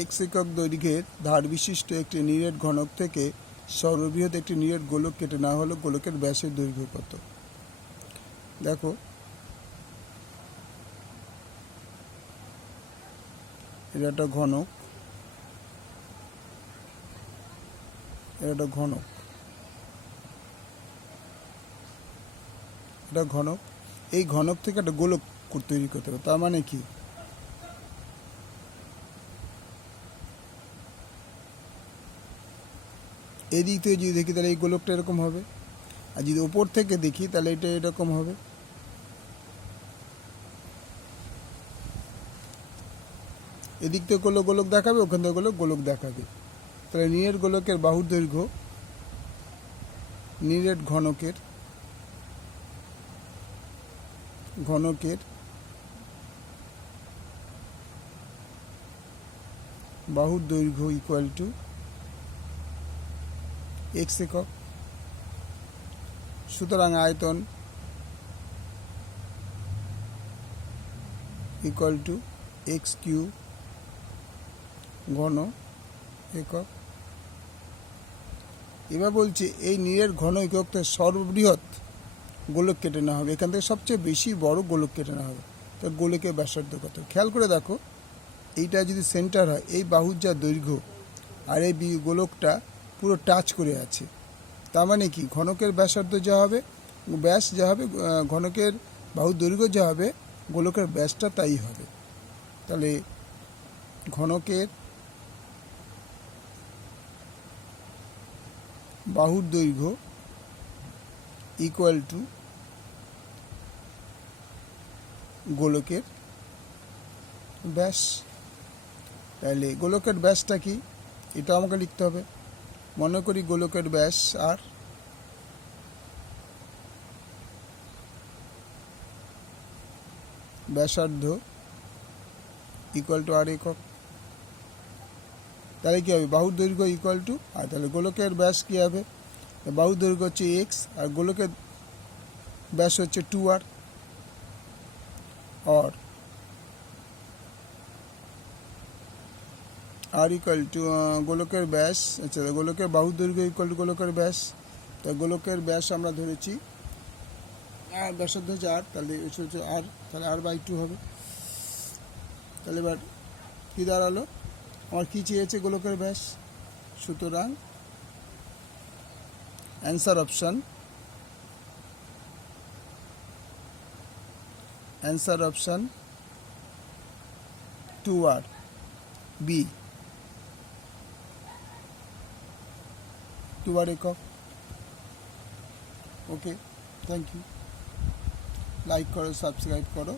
X একক দৈর্ঘ্যের ধার বিশিষ্ট একটি নিরেট ঘনক থেকে সর্ববৃহৎ একটি নিরেট গোলক কেটে নেওয়া হলো। গোলকের ব্যাসের দৈর্ঘ্য কত? দেখো, এটা একটা ঘনক, এটা ঘনক, এটা ঘনক। এই ঘনক থেকে একটা গোলক তৈরি করতে হবে। তার মানে কি, এদিক থেকে যদি দেখি তাহলে এই গোলকটা এরকম হবে, আর যদি ওপর থেকে দেখি তাহলে এটা এরকম হবে। এদিক থেকে করলে গোলক দেখাবে, ওখান থেকে করলে গোলক দেখাবে। তাহলে নিরেট গোলকের বাহুর দৈর্ঘ্য নিরেট ঘনকের বাহুর দৈর্ঘ্য ইকুয়াল টু এক্স একক। সুতরাং আয়তন ইকুয়াল টু এক্স কিউব ঘন একক। এবার বলছে এই নিরেট ঘন একক থেকে সর্ববৃহৎ গোলক কেটে নেওয়া হবে। এখান থেকে সবচেয়ে বেশি বড় গোলক কেটে নেওয়া হবে। তো গোলকের ব্যাসার্ধ কত? খেয়াল করে দেখো, এইটা যদি সেন্টার হয়, এই বাহুর যা দৈর্ঘ্য আর এই গোলকটা পুরো টাচ করে আছে। তার মানে কি, ঘনকের ব্যাসার্ধ যা হবে, ব্যাস যা হবে, ঘনকের বাহুর দৈর্ঘ্য যা হবে, গোলকের ব্যাসটা তাই হবে। তাহলে ঘনকের বাহুর দৈর্ঘ্য ইকুয়াল টু গোলকের ব্যাস। তাহলে গোলকের ব্যাসটা কি, এটা আমাকে লিখতে হবে। মনে করি গোলকের ব্যাস আর, ব্যাসার্ধ ইকুয়াল টু আর একক। তাহলে কী হবে, বাহুর দৈর্ঘ্য ইকুয়াল টু আর, তাহলে গোলকের ব্যাস কী হবে, বাহুর দৈর্ঘ্য হচ্ছে এক্স আর গোলকের ব্যাস হচ্ছে 2r। আর ইকুয়াল টু গোলকের ব্যাস, আচ্ছা গোলকের বাহুর দৈর্ঘ্য ইকুয়াল টু গোলকের ব্যাস। তো গোলকের ব্যাস আমরা ধরেছি আর, ব্যাসার্ধ হচ্ছে আর, তাহলে হচ্ছে আর, তাহলে r/2 হবে। তাহলে এবার কী দাঁড়ালো, আমার কী চেয়েছে, গোলকের ব্যাস। সুতরাং answer option 2r B, 2r একক। ওকে, থ্যাংক ইউ। লাইক করো, সাবস্ক্রাইব করো।